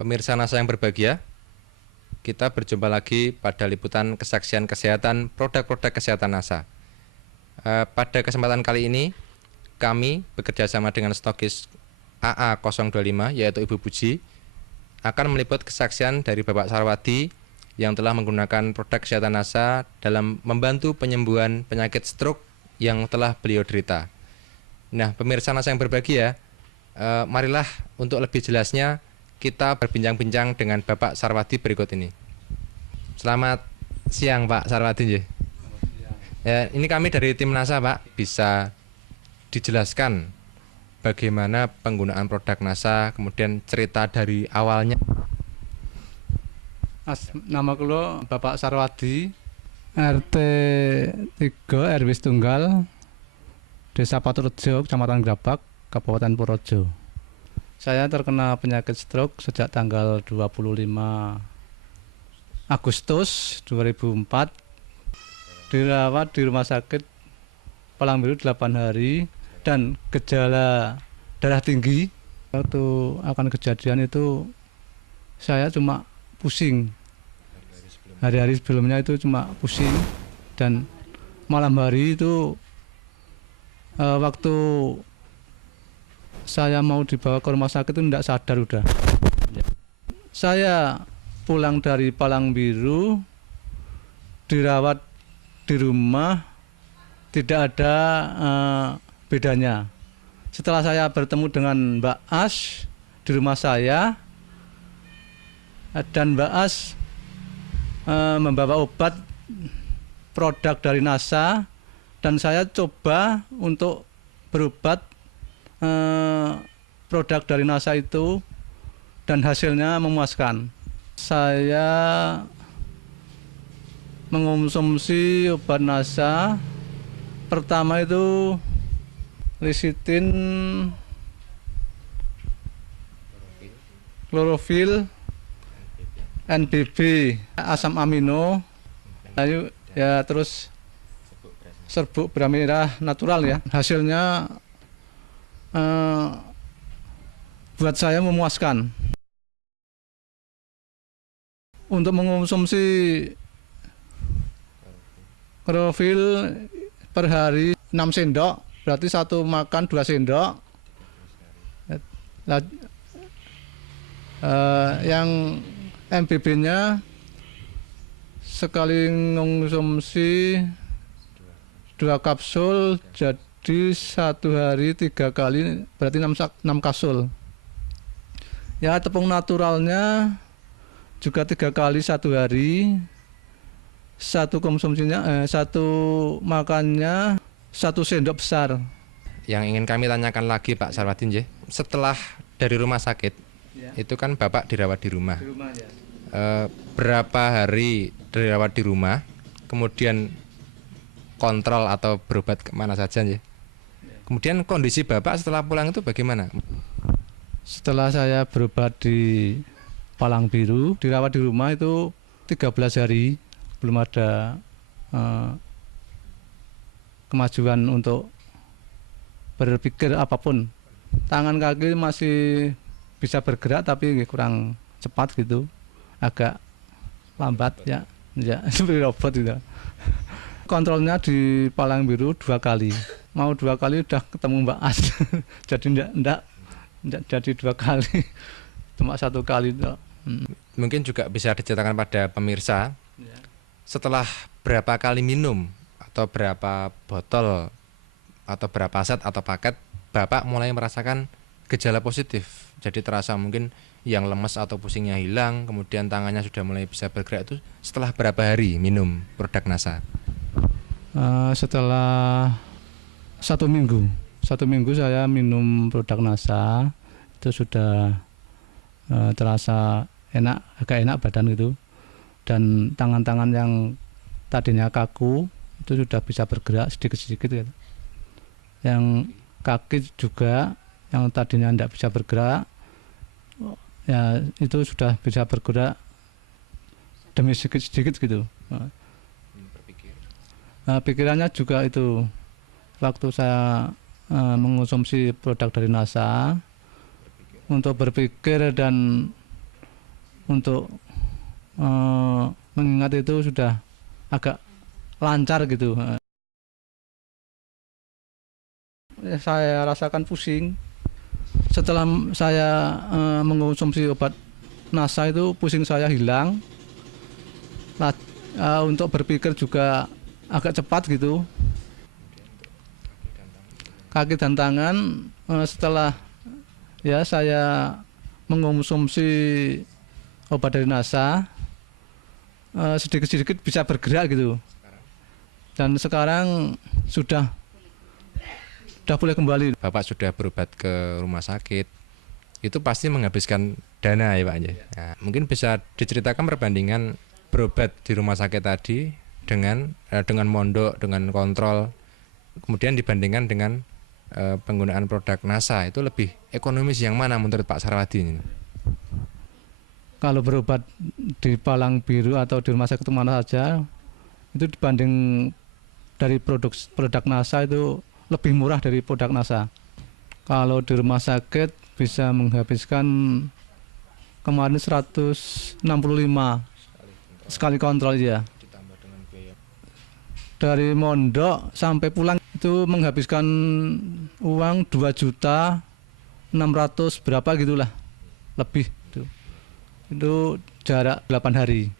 Pemirsa NASA yang berbahagia, kita berjumpa lagi pada liputan kesaksian kesehatan produk-produk kesehatan NASA. Pada kesempatan kali ini, kami bekerja sama dengan stokis AA025, yaitu Ibu Puji, akan meliput kesaksian dari Bapak Sarwadi yang telah menggunakan produk kesehatan NASA dalam membantu penyembuhan penyakit stroke yang telah beliau derita. Nah, pemirsa NASA yang berbahagia, marilah untuk lebih jelasnya kita berbincang-bincang dengan Bapak Sarwadi berikut ini. Selamat siang Pak Sarwadi. Ya, ini kami dari tim NASA Pak, bisa dijelaskan bagaimana penggunaan produk NASA, kemudian cerita dari awalnya. Nama kula Bapak Sarwadi, RT 3 RW Tunggal, Desa Paturejo, Kecamatan Grabak, Kabupaten Purworejo. Saya terkena penyakit stroke sejak tanggal 25 Agustus 2004. Dirawat di rumah sakit Palang Biru 8 hari dan gejala darah tinggi. Waktu akan kejadian itu saya cuma pusing. Hari-hari sebelumnya itu cuma pusing, dan malam hari itu waktu saya mau dibawa ke rumah sakit itu tidak sadar udah. Saya pulang dari Palang Biru, dirawat di rumah, tidak ada bedanya. Setelah saya bertemu dengan Mbak As di rumah saya, dan Mbak As membawa obat produk dari NASA, dan saya coba untuk berobat produk dari NASA itu, dan hasilnya memuaskan. Saya mengonsumsi obat NASA pertama itu lecitin, klorofil, NBB, asam amino, lalu ya terus serbuk beras merah natural ya. Hasilnya buat saya memuaskan. Untuk mengonsumsi klorofil per hari 6 sendok, berarti satu makan 2 sendok. Yang MBB-nya sekali mengonsumsi 2 kapsul, jadi satu hari 3 kali, berarti 6 kapsul. Ya, tepung naturalnya juga 3 kali satu hari. Satu konsumsinya, satu makannya 1 sendok besar. Yang ingin kami tanyakan lagi Pak Sarwadi, setelah dari rumah sakit, ya, itu kan Bapak dirawat di rumah. Di rumah ya. Berapa hari dirawat di rumah, kemudian kontrol atau berobat kemana saja ya? Kemudian kondisi Bapak setelah pulang itu bagaimana? Setelah saya berobat di Palang Biru, dirawat di rumah itu 13 hari, belum ada kemajuan untuk berpikir apapun. Tangan kaki masih bisa bergerak tapi kurang cepat gitu, agak lambat ya seperti robot gitu. Kontrolnya di Palang Biru 2 kali, mau 2 kali udah ketemu Mbak As. Jadi enggak jadi 2 kali, cuma 1 kali. Mungkin juga bisa diceritakan pada pemirsa, setelah berapa kali minum atau berapa botol atau berapa set atau paket Bapak mulai merasakan gejala positif. Jadi terasa mungkin yang lemes atau pusingnya hilang, kemudian tangannya sudah mulai bisa bergerak, itu setelah berapa hari minum produk NASA? Setelah 1 minggu. 1 minggu saya minum produk NASA, itu sudah terasa enak, agak enak badan gitu, dan tangan-tangan yang tadinya kaku itu sudah bisa bergerak sedikit-sedikit gitu. Yang kaki juga yang tadinya tidak bisa bergerak, ya itu sudah bisa bergerak demi sedikit-sedikit gitu. Pikirannya juga itu, waktu saya mengonsumsi produk dari NASA, untuk berpikir dan untuk mengingat itu sudah agak lancar gitu. Saya rasakan pusing. Setelah saya mengonsumsi obat NASA itu pusing saya hilang. Untuk berpikir juga agak cepat gitu. Kaki dan tangan setelah ya saya mengonsumsi obat dari NASA sedikit-sedikit bisa bergerak gitu. Dan sekarang sudah boleh kembali. Bapak sudah berobat ke rumah sakit, itu pasti menghabiskan dana ya Pak ya. Nah, mungkin bisa diceritakan perbandingan berobat di rumah sakit tadi dengan mondok, dengan kontrol, kemudian dibandingkan dengan penggunaan produk NASA, itu lebih ekonomis yang mana menurut Pak Sarwadi ini? Kalau berobat di Palang Biru atau di rumah sakit mana saja, itu dibanding dari produk NASA itu lebih murah dari produk NASA. Kalau di rumah sakit bisa menghabiskan kemarin 165 sekali kontrol ya. Dari mondok sampai pulang itu menghabiskan uang 2.600.000 berapa gitulah, lebih itu. Itu jarak 8 hari.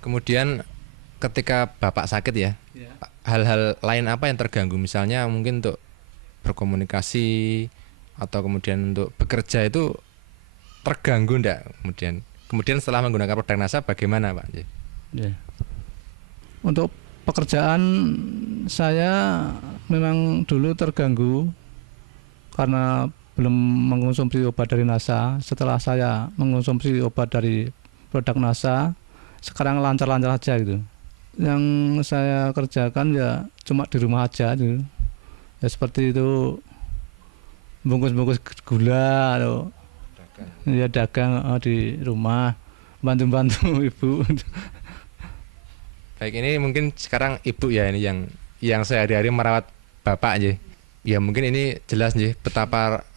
Kemudian ketika Bapak sakit ya, hal-hal lain apa yang terganggu? Misalnya mungkin untuk berkomunikasi atau kemudian untuk bekerja itu terganggu enggak? Kemudian setelah menggunakan produk NASA bagaimana Pak? Ya. Untuk pekerjaan saya memang dulu terganggu karena belum mengonsumsi obat dari NASA. Setelah saya mengonsumsi obat dari produk NASA, sekarang lancar-lancar aja gitu. Yang saya kerjakan ya cuma di rumah aja gitu. Ya seperti itu, bungkus-bungkus gula atau ya dagang di rumah, bantu-bantu ibu. Baik, ini mungkin sekarang ibu ya ini yang sehari-hari merawat bapak aja. Ya mungkin ini jelas nih betapa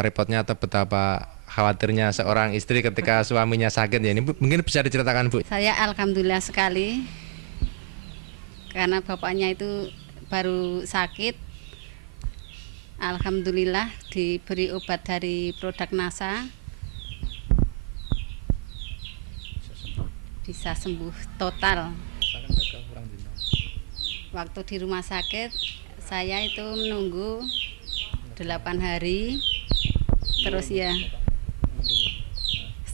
repotnya atau betapa khawatirnya seorang istri ketika suaminya sakit ya. Ini mungkin bisa diceritakan Bu. Saya alhamdulillah sekali karena bapaknya itu baru sakit. Alhamdulillah diberi obat dari produk NASA, bisa sembuh total. Waktu di rumah sakit saya itu menunggu 8 hari, terus ya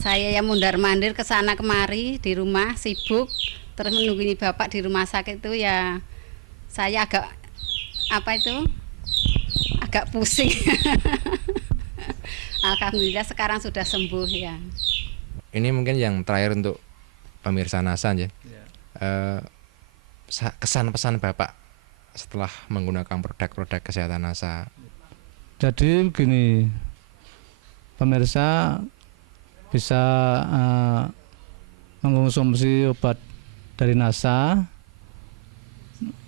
saya yang mundar-mandir ke sana kemari di rumah sibuk, terus menunggu ini bapak di rumah sakit itu ya saya agak agak pusing. Alhamdulillah sekarang sudah sembuh ya. Ini mungkin yang terakhir untuk pemirsa NASA ya. Kesan pesan Bapak setelah menggunakan produk-produk kesehatan NASA. Jadi begini, pemirsa bisa mengonsumsi obat dari NASA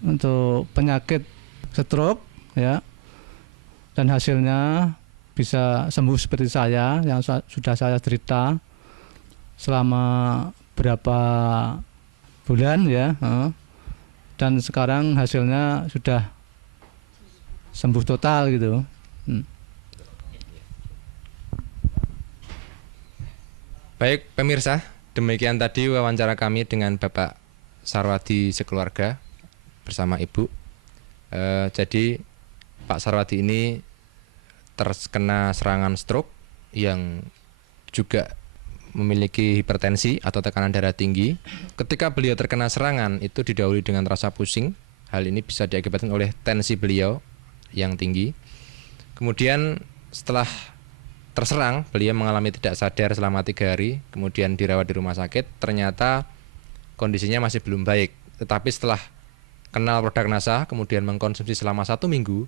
untuk penyakit stroke ya, dan hasilnya bisa sembuh seperti saya yang sudah saya cerita selama berapa bulan ya, dan sekarang hasilnya sudah sembuh total gitu. Baik pemirsa, demikian tadi wawancara kami dengan Bapak Sarwadi sekeluarga bersama Ibu. Jadi Pak Sarwadi ini terkena serangan stroke yang juga memiliki hipertensi atau tekanan darah tinggi. Ketika beliau terkena serangan itu didahului dengan rasa pusing. Hal ini bisa diakibatkan oleh tensi beliau yang tinggi. Kemudian setelah terserang, beliau mengalami tidak sadar selama 3 hari, kemudian dirawat di rumah sakit. Ternyata kondisinya masih belum baik. Tetapi setelah kenal produk NASA, kemudian mengkonsumsi selama 1 minggu,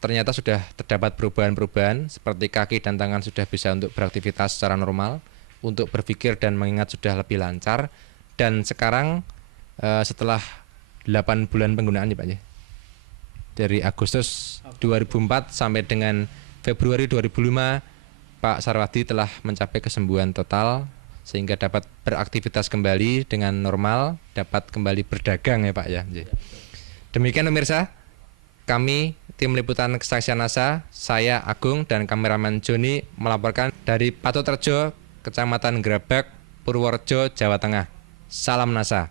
ternyata sudah terdapat perubahan-perubahan seperti kaki dan tangan sudah bisa untuk beraktivitas secara normal, untuk berpikir dan mengingat sudah lebih lancar. Dan sekarang setelah 8 bulan penggunaan ya Pak ya, dari Agustus 2004 sampai dengan Februari 2005, Pak Sarwadi telah mencapai kesembuhan total sehingga dapat beraktivitas kembali dengan normal, dapat kembali berdagang ya Pak ya. Demikian pemirsa, kami tim liputan kesaksian NASA, saya Agung dan kameraman Joni melaporkan dari Paturejo, Kecamatan Grabak, Purworejo, Jawa Tengah. Salam NASA.